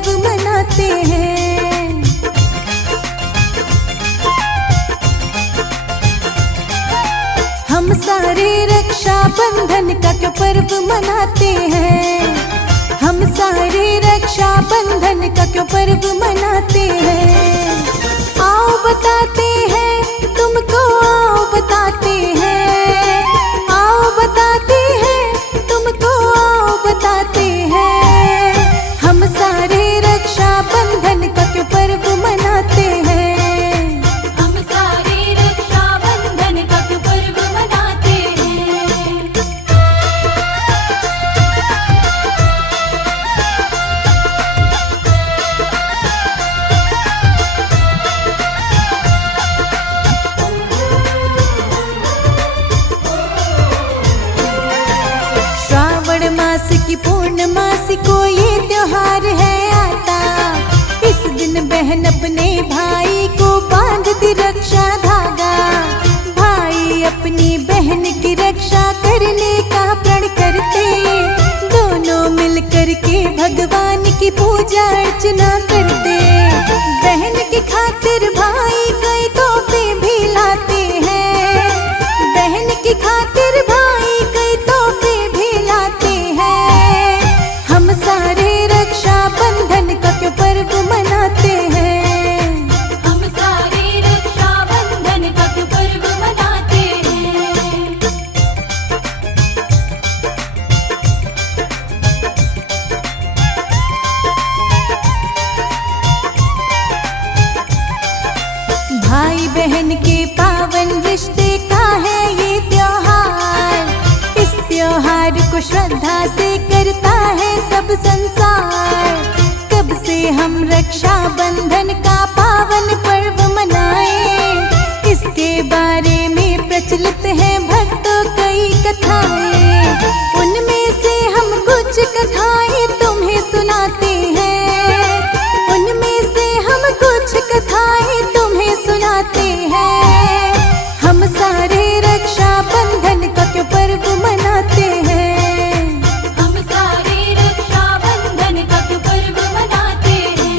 पर्व मनाते हैं। हम सारे रक्षा बंधन का क्यों पर्व मनाते हैं। हम सारे रक्षा बंधन का क्यों पर्व मनाते हैं। आओ बताते हैं तुमको, आओ बताते हैं, आओ बताते हैं तुमको, आओ बताते हैं। हम सारे रक्षा बंधन का क्यों पर्व मनाते हैं। हम सारे रक्षा बंधन का क्यों पर्व मनाते हैं। श्रावण मास की पूर्णमासी को ये त्योहार है आता। इस दिन बहन अपने भाई को बांधती रक्षा धागा। भाई अपनी बहन की रक्षा करने का प्रण करते। दोनों मिलकर के भगवान की पूजा अर्चना करते। बहन की खातिर भाई कई तोहफे भी लाते हैं। बहन की खातिर भाई कई तोहफे भी लाते हैं। हम सारे रक्षा बंधन का क्यों पर्व मनाते हैं। हम सारे रक्षा बंधन का क्यों पर्व मनाते हैं। भाई बहन के पावन रिश्ते का है ये त्योहार। इस त्योहार को श्रद्धा से करता है सब संसार। कब से हम रक्षा बंधन का पावन पर्व मनाए। इसके बारे में प्रचलित है भक्तों कई कथाएं। उनमें से हम कुछ कथाएं तुम्हें सुनाते हैं। उनमें से हम कुछ कथाएं तुम्हें सुनाते हैं। हम सारे रक्षा बंधन का क्यों पर्व मनाते हैं। हम सारे रक्षा बंधन का क्यों पर्व मनाते हैं।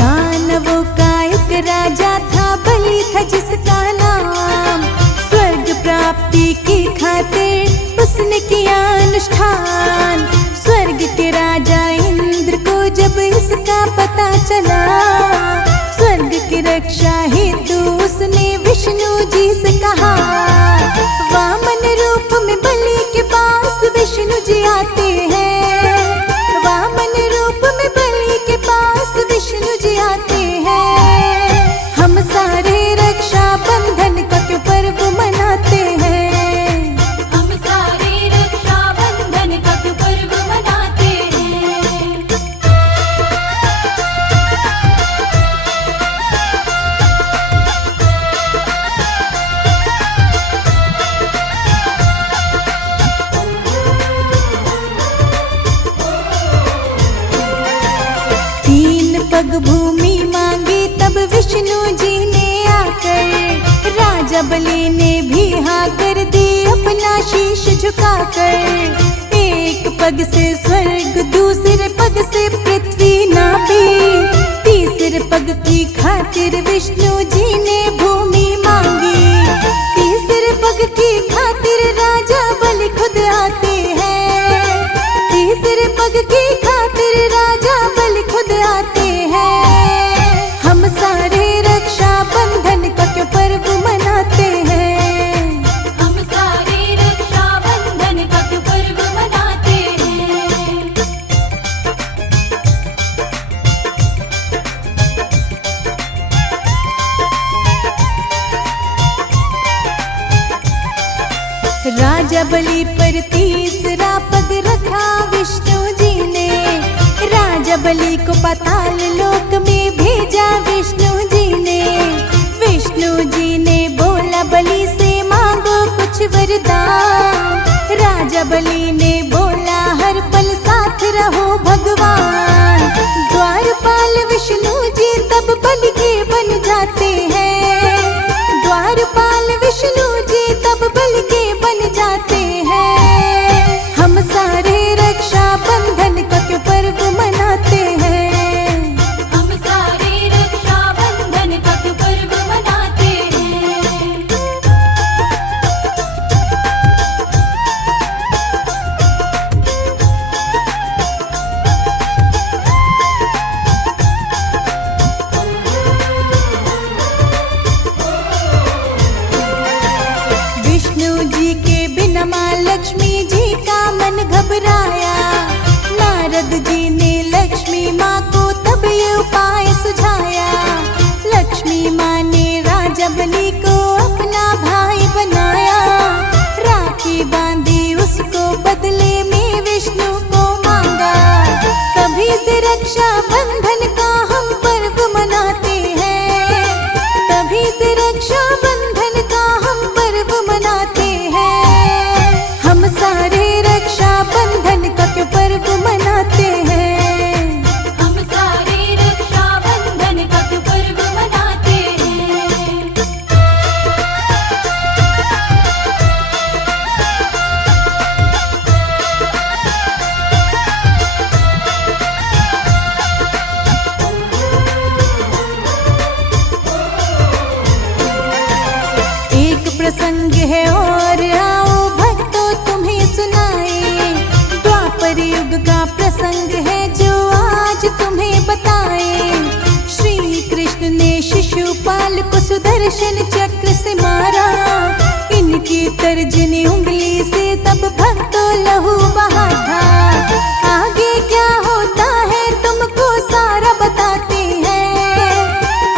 दानवों का एक राजा था, बलि था जिसका नाम। स्वर्ग प्राप्ति की खातिर उसने किया अनुष्ठान। स्वर्ग के राजा इंद्र को जब इसका पता चला। स्वर्ग की रक्षा हेतु उसने विष्णु जी से कहा। वामन रूप में बलि के पास विष्णु जी आते हैं। वामन रूप में बलि के पास विष्णु जी आते हैं। हम सारे रक्षा बंधन का क्यों पर्व मनाते हैं। हम सारे रक्षा बंधन का क्यों पर्व मनाते हैं। तीन पग भूमि मांगी तब विष्णु जी ने आकर। राजा बलि ने भी हाँ कर दी अपना शीश झुकाकर। एक पग से स्वर्ग, दूसरे पग से पृथ्वी नापी। तीसरे पग की खातिर विष्णु जी ने भूमि मांगी। तीसरे पग की खातिर राजा बलि खुद आते हैं। तीसरे पग की खातिर राजा बलि खुद आते हैं। हम सारे रक्षा बंधन का क्यों पर्व मनाते हैं। हम सारे रक्षा बंधन का क्यों पर्व मनाते हैं। राजा बलि पर तीसरा पग रखा विष्णु जी ने। राजा बलि को पाताल लोक में भेजा विष्णु जी ने। विष्णु जी ने बोला बलि से मांगो कुछ वरदान। राजा बलि ने बोला हर पल साथ रहो भगवान। द्वारपाल विष्णु जी तब बलि के बन जाते हैं। द्वारपाल विष्णु जी तब बलि के बन जाते हैं। हम सारे रक्षा बंधन का क्यों पर्व मनाते हैं। हम सारे रक्षा बंधन का क्यों पर्व मनाते हैं। विष्णु जी के बिना माँ लक्ष्मी जी का मन घबराया। नारद जी ने लक्ष्मी माँ को तब ये उपाय सुझाया। लक्ष्मी माँ ने राजा बलि को अपना भाई बनाया। राखी बांधी उसको बदले में विष्णु को मांगा। तभी से रक्षा बंधन का हम पर्व मनाते हैं। तभी से रक्षा बंधन का हम पर्व मनाते हैं। हम सारे रक्षा बंधन का क्यों पर्व मनाते हैं। हम सारे रक्षा बंधन का क्यों पर्व मनाते हैं। एक प्रसंग है और आओ भक्तों तुम्हें सुनाए। द्वापर युग का प्रसंग है जो आज तुम्हें बताए। श्री कृष्ण ने शिशुपाल को सुदर्शन चक्र से मारा। इनकी तर्जनी उंगली से तब भक्तों लहू बहा था। आगे क्या होता है तुमको सारा बताते हैं।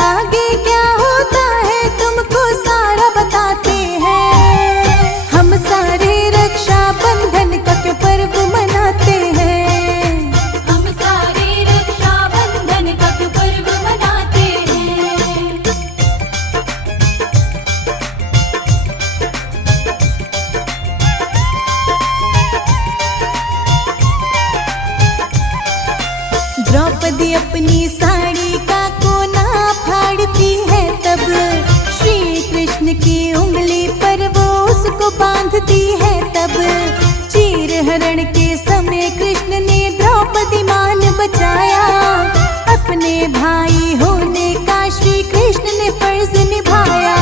आगे क्या होता है तुमको सारा बताते हैं। हम सारे रक्षा बंधन का क्यों पर्व मनाते हैं। हम सारे रक्षा बंधन का क्यों पर्व मनाते हैं। द्रौपदी अपनी साड़ी का कोना फाड़ती है। तब श्री कृष्ण की उंगली पर वो उसको बांधती है। तब चीर हरण के समय कृष्ण ने द्रौपदी मान बचाया। अपने भाई होने का श्री कृष्ण ने फर्ज निभाया।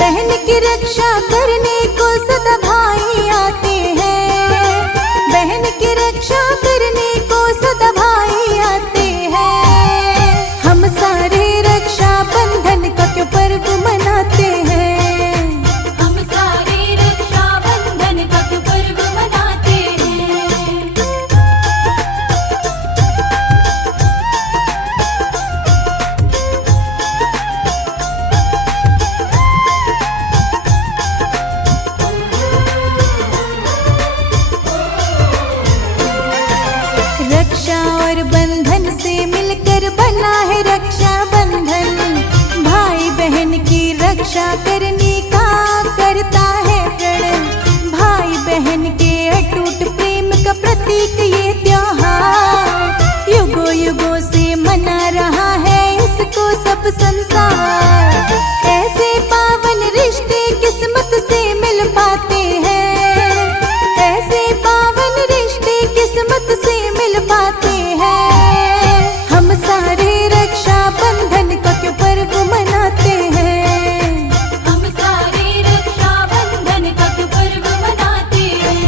बहन की रक्षा करने को सदा भाई आते हैं। बहन की रक्षा करने को सदा भाई आते हैं। हम सारे रक्षा बंधन का क्यों पर्व मनाते हैं। हम सारे रक्षा बंधन का क्यों पर्व मनाते हैं। रक्षा और बंधन से मिलकर बना है रक्षा बंधन। भाई बहन की रक्षा करने का करता है प्रण। भाई बहन के अटूट प्रेम का प्रतीक ये त्योहार। युगों युगों से मना रहा है इसको सब संसार। ऐसे पावन रिश्ते किस्मत से मिल पाते हैं। ऐसे पावन रिश्ते किस्मत से मिल पाते हैं। हम सारे रक्षा बंधन का क्यों पर्व मनाते हैं। हम सारे रक्षा बंधन का क्यों पर्व मनाते हैं।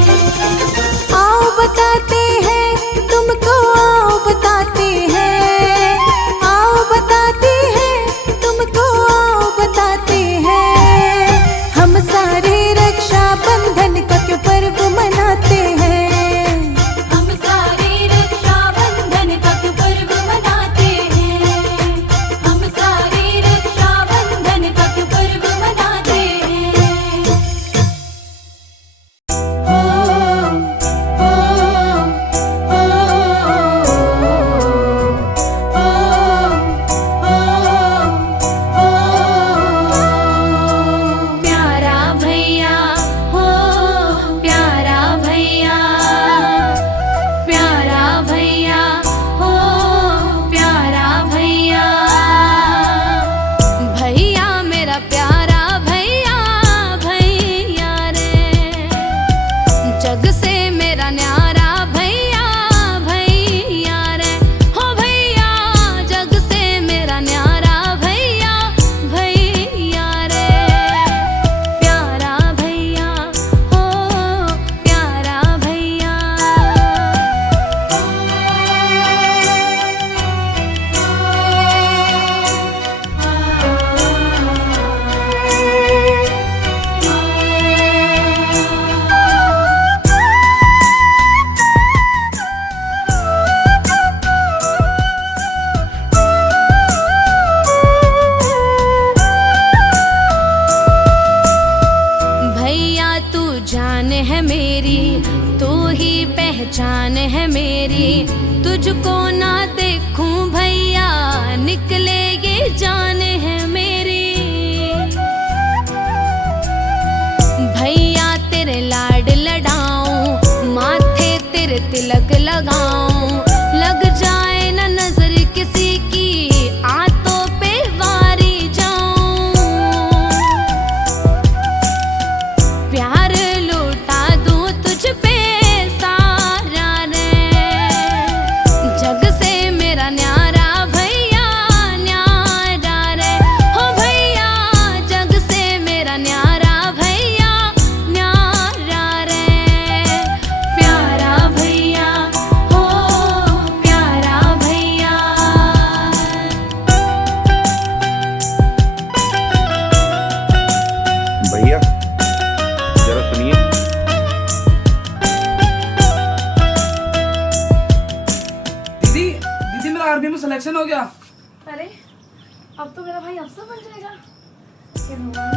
आओ बताते है मेरी, तू ही पहचान है मेरी। तुझको ना देखूं भैया निकले ये जान है मेरी। भैया तेरे लाड लडाऊं, माथे तेरे तिलक लगाऊं, लग जाए ना नजर किसी की आंतों पे वारी जाऊं। प्यार लूटा दूं तुझ पे सारा रे, जग से मेरा न्यारा भैया न्यारा रे। हो भैया जग से मेरा न्यारा भैया न्यारा रे। प्यारा भैया हो प्यारा भैया। भैया जरा सुनिए। दीदी दीदी मेरा आर्मी में सिलेक्शन हो गया। अरे अब तो मेरा भाई अफसर बन जाएगा। हे भगवान।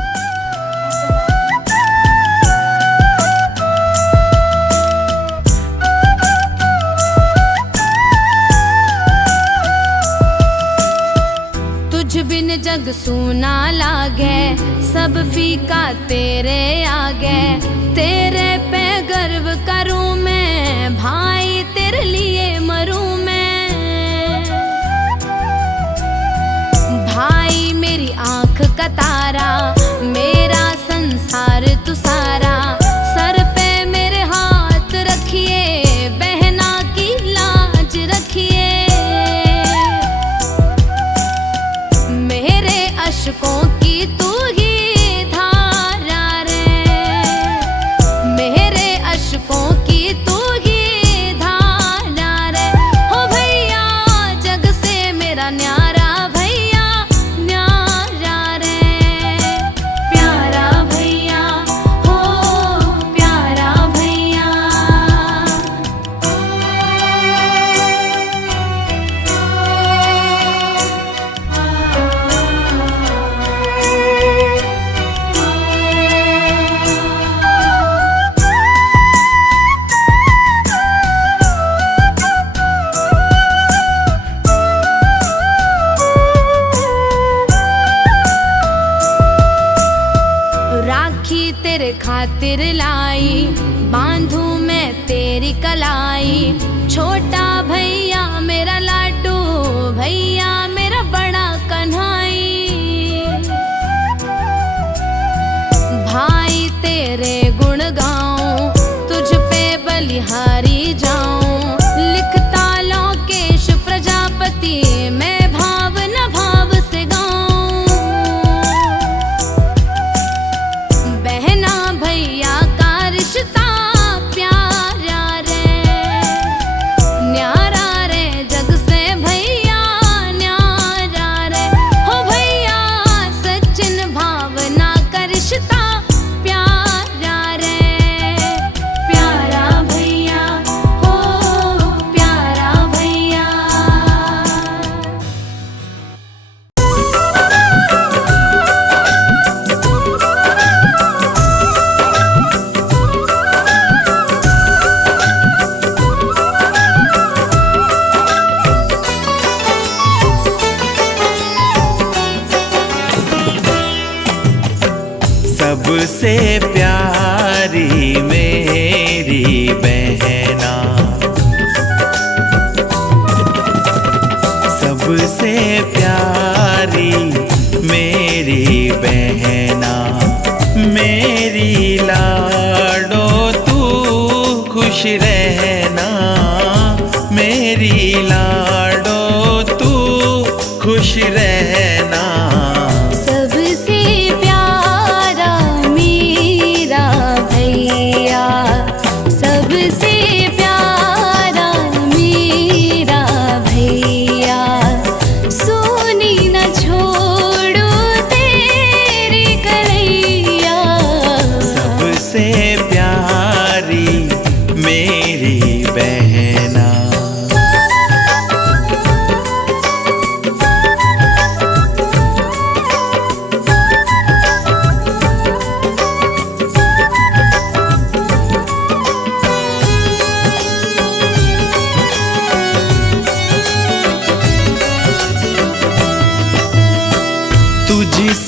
तुझ बिन जग सूना लागे, सब फीका तेरे आगे। तेरे पे गर्व करूं मैं भाई, तेरे लिए मरूं मैं। भाई मेरी आंख का तारा, मेरा संसार तू सारा। सर पे मेरे हाथ रखिए, बहना की लाज रखिए। मेरे अशकों की तू ही धारा रे, मेरे अशकों की तू ही धारा रे। हो भैया जग से मेरा न्यारा भैया न्यारा रे। प्यारा भैया हो प्यारा भैया। राखी तेरे खातिर लाई, बांधूं मैं तेरी कलाई। छोटा भैया मेरा लाडू, भैया मेरा बड़ा कन्हाई। भाई तेरे गुण गाऊं, तुझ पे बलिहारी जाऊं। लिखता लोकेश प्रजापति, मैं भाव न भाव से गाऊं। बहना भैया का रिश्ता प्यारा रे, न्यारा रे जग से भैया न्यारा रे। हो भैया सचिन भावना का रिश्ता प्यारा रे। प्यारा भैया हो प्यारा भैया। सबसे प्यारी मेरी बहना, सबसे प्यारी मेरी बहना। मेरी लाडो तू खुश रहना, मेरी लाडो तू खुश रहना। सबसे प्यारा मेरा भैया, सबसे प्यारा मेरा भैया। सोनी न छोड़ो तेरी कलैया। सबसे प्यारी मेरी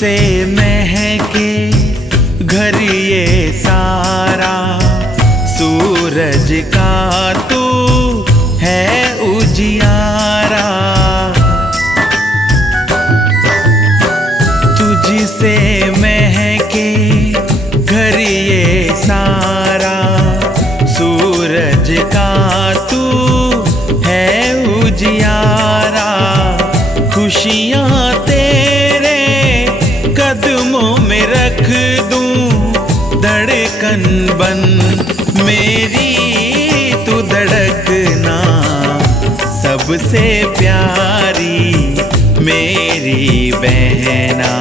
से महके घर ये सारा, सूरज का तू है उजियारा। तुझसे महके घर ये सारा, सूरज का तू है उजियारा। खुशियाँ तेरे कदमों में रख दूं, धड़कन बन मेरी तू धड़कना। सबसे प्यारी मेरी बहना,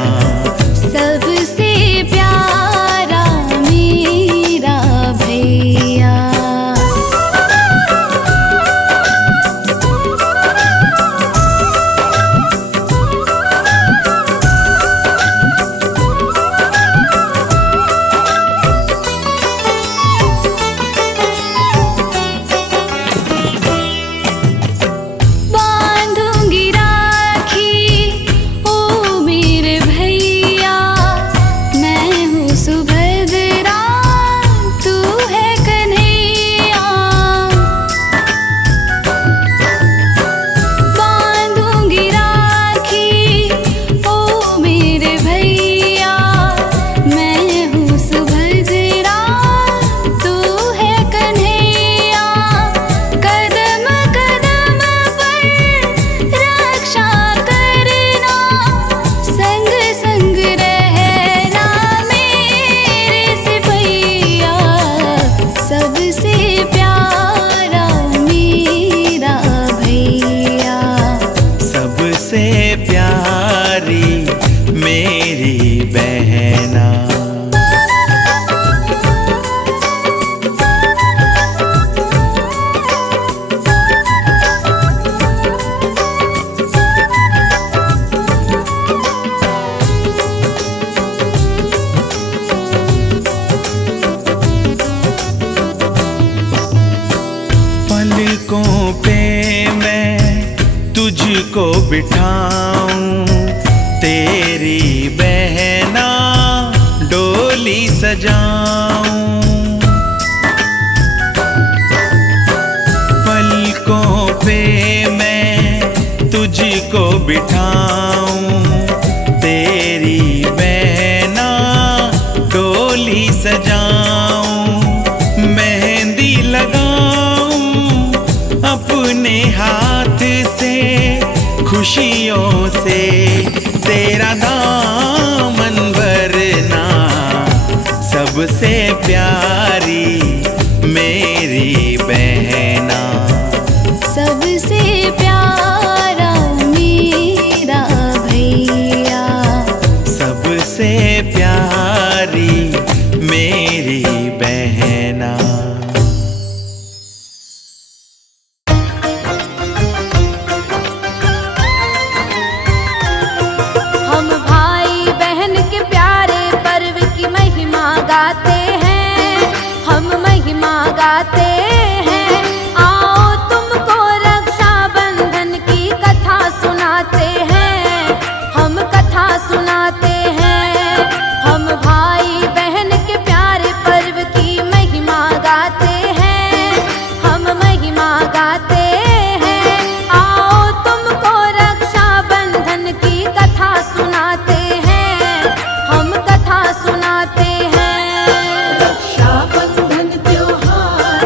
सबसे प्यारा मेरा भैया। बांधूंगी राखी ओ मेरे भैया, मैं हूँ सुभद्रा तू है कन्हैया। बांधूंगी राखी ओ मेरे भैया, मैं हूँ सुभद्रा तू है कन्हैया। कदम कदम पर रक्षा करना, संग संग रहना मेरे सिपहिया। सबसे प्यारा मेरा भैया, सबसे प्यारी मेरी बहना। पलकों पे मैं तुझको बिठाऊं, तेरी बहना डोली सजाऊं। पलकों पे मैं तुझको बिठाऊं, तेरी बहना डोली सजाऊं। मेहंदी लगाऊं अपने हाथ से, खुशियों से तेरा दामन भरना। सबसे प्यारी मेरी बहना, सबसे प्यारा मेरा भैया। सबसे प्यारी मेरी बहना। हम भाई बहन के प्यारे पर्व की महिमा गाते हैं, हम महिमा गाते हैं। आओ तुमको रक्षा बंधन की कथा सुनाते हैं, हम कथा सुनाते हैं। हम भाई बहन के प्यारे पर्व की महिमा गाते हैं, हम महिमा गाते हैं। आओ तुमको रक्षा बंधन की कथा सुनाते हैं, हम कथा सुनाते हैं। रक्षाबंधन त्योहार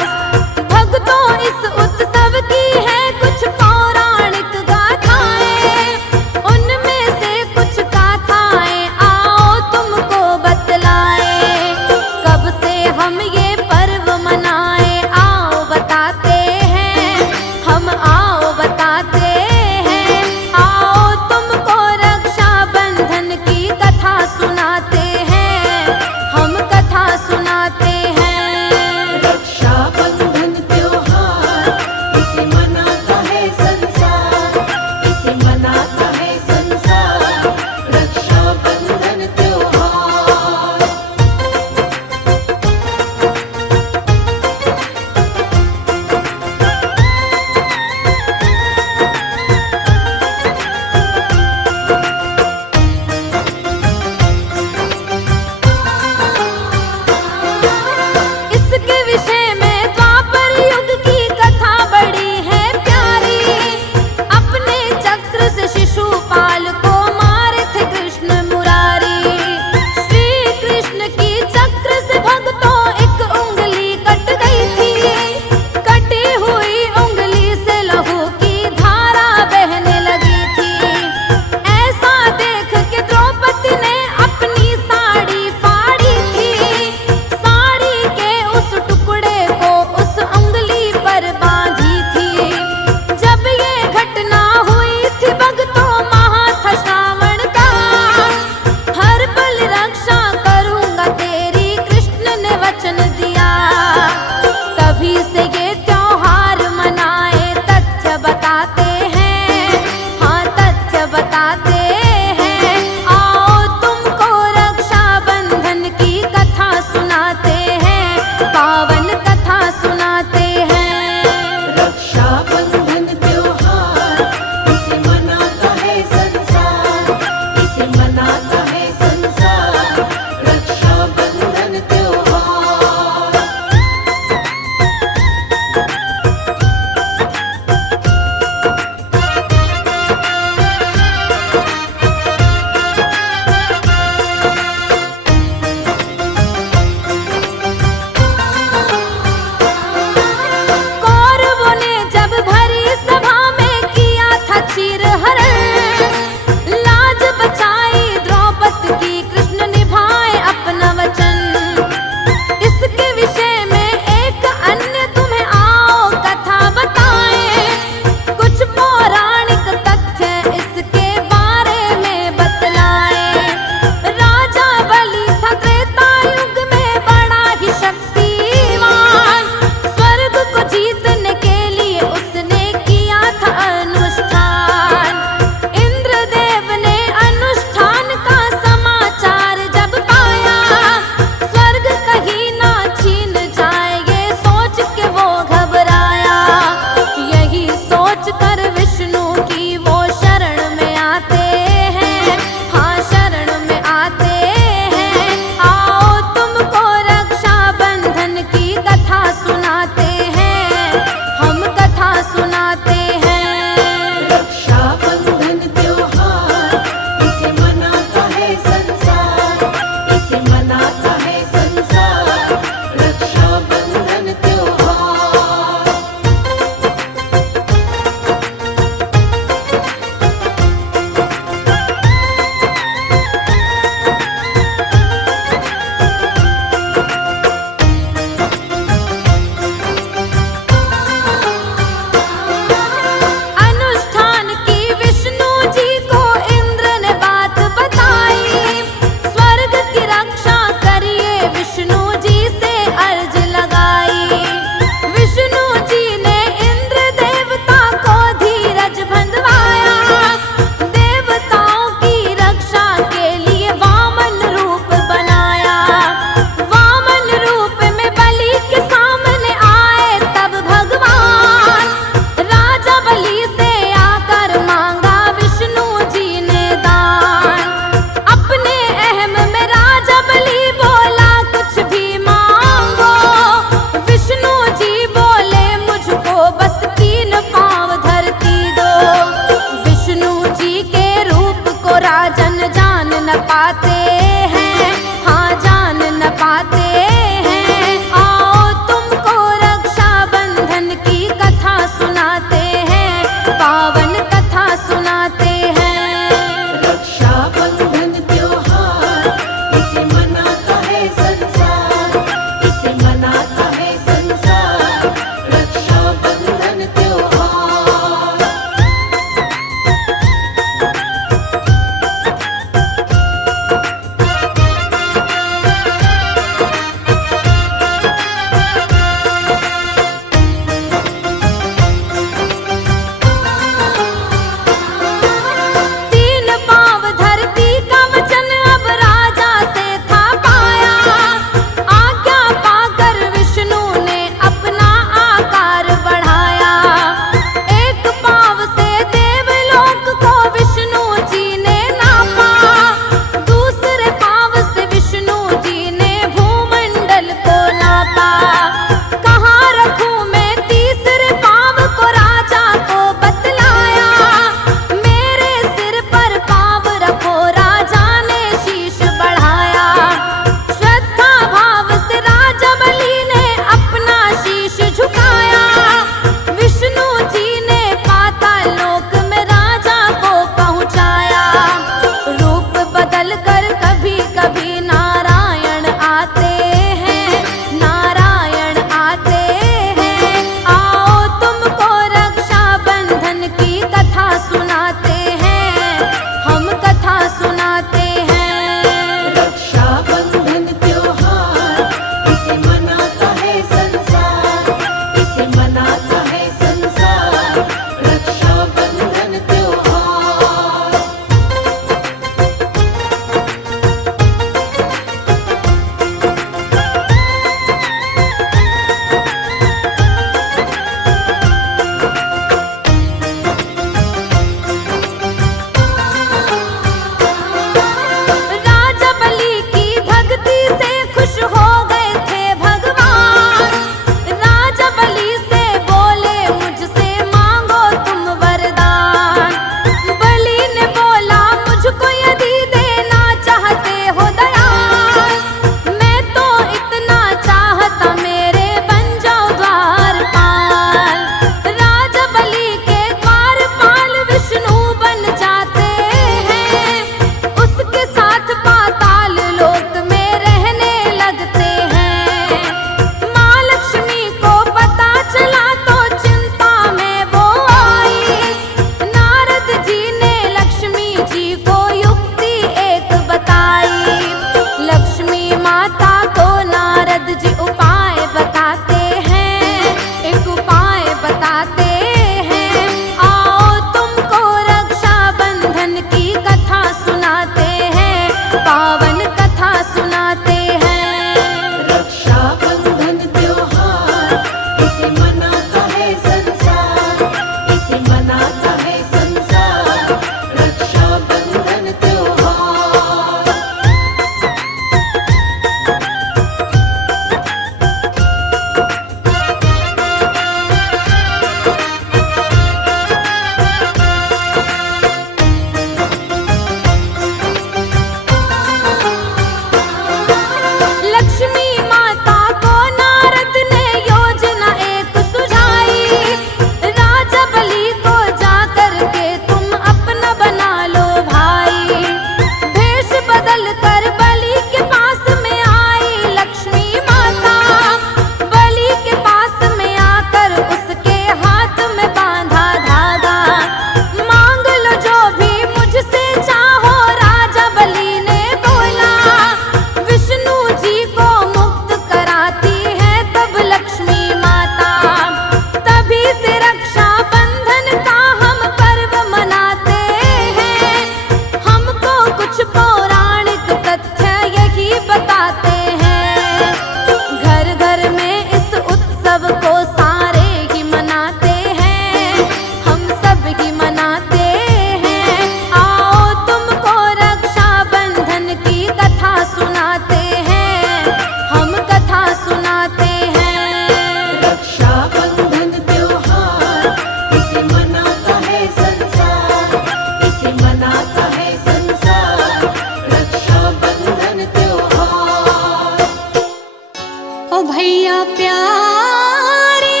भैया प्यारे,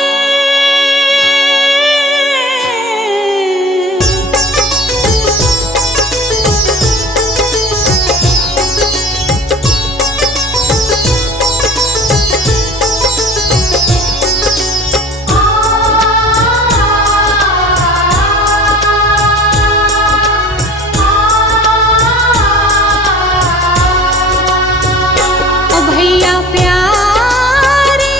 ओ भैया प्यारे,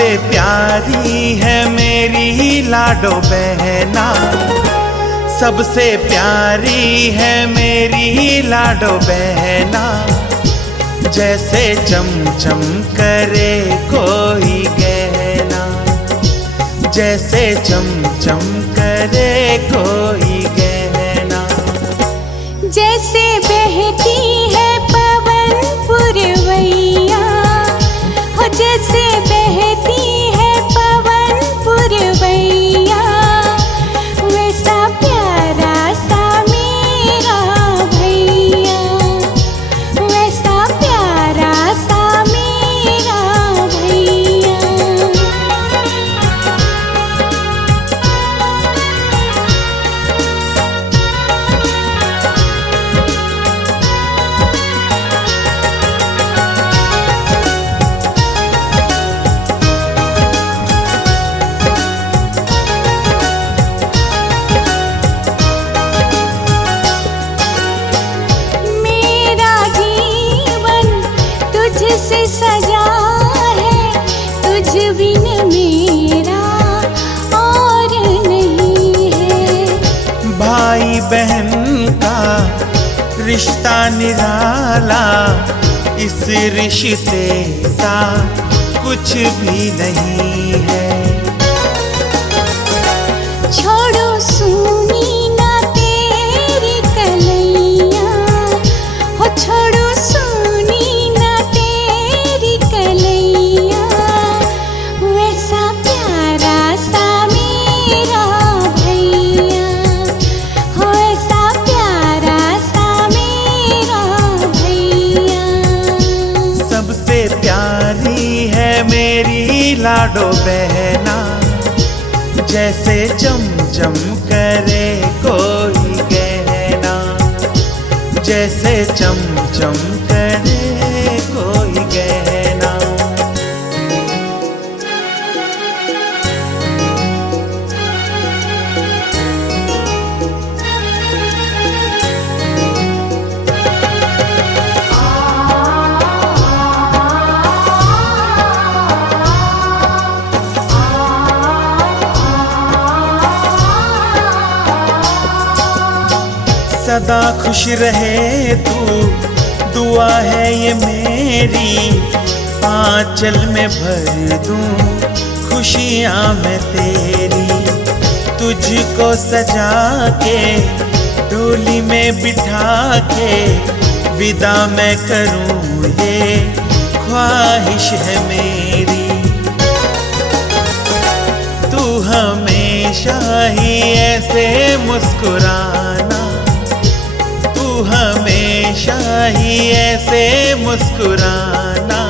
सबसे प्यारी है मेरी लाडो बहना, सबसे प्यारी है मेरी लाडो बहना। जैसे चमचम करे कोई गहना, जैसे चमचम करे कोई गहना। जैसे बहती है पवन पुरवैया, हो जैसे बहती है पवन पुरवैया, वैसा प्यारा सा मेरा भैया, वैसा प्यारा सा मेरा भैया। तुझसे सजा है, तुझ बिन मेरा और नहीं है। भाई बहन का रिश्ता निराला, इस रिश्ते सा कुछ भी नहीं है। छोड़ो सुनी ना तेरी कलैया, हो छोड़ो सुनी ना तेरी कलैया, वैसा प्यारा सा मेरा भैया, हो ऐसा प्यारा सा मेरा भैया। सबसे प्यारी है मेरी लाडो बहना, जैसे चमचम करे कोई गहना, जैसे चमचम करे कोई गहना। सदा खुश रहे तू, दुआ है ये मेरी, आंचल में भर दूं खुशियाँ मैं तेरी। तुझको सजा के डोली में बिठा के विदा मैं करूं, ये ख्वाहिश है मेरी। तू हमेशा ही ऐसे मुस्कुराना, हमेशा ही ऐसे मुस्कुराना,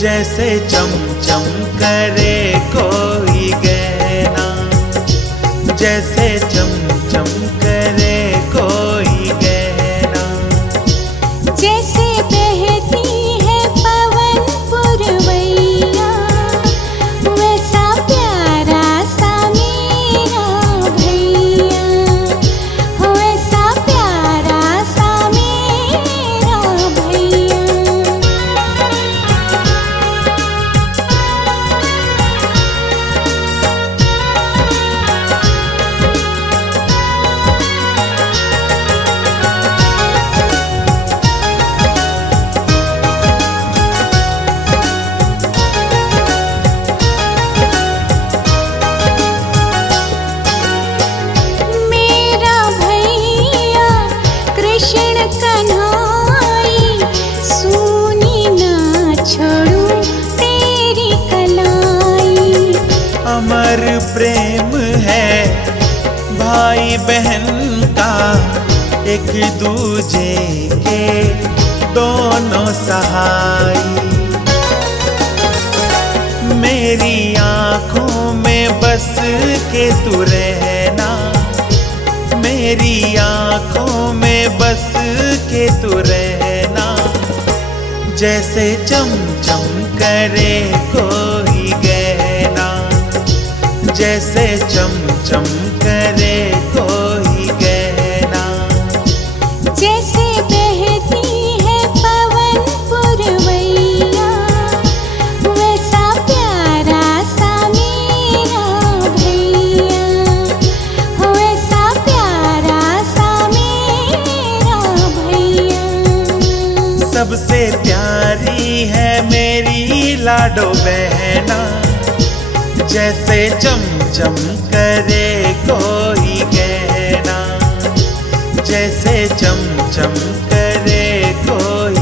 जैसे चमचम करे कोई गहना, जैसे चमचम करे कोई गहना। जैसे बहती है पवन पुरवैया, वैसा प्यारा सा मेरा भैया, हो ऐसा प्यारा सा मेरा भैया। मेरा भैया कृष्ण कन्हाई, सुनी ना छोड़ूं तेरी कलाई। अमर प्रेम है भाई बहन का, एक दूजे के दोनों सहाई। मेरी आँखों में बस के तू रहना, मेरी आँखों में बस के तू रहना, जैसे चमचम करे कोई गहना, जैसे चमचम करे कोई गहना। जैसे बहती है पवन पुरवैया, वैसा प्यारा सबसे प्यारी है मेरी लाडो बहना, जैसे चमचम करे कोई गहना, जैसे चमचम करे कोई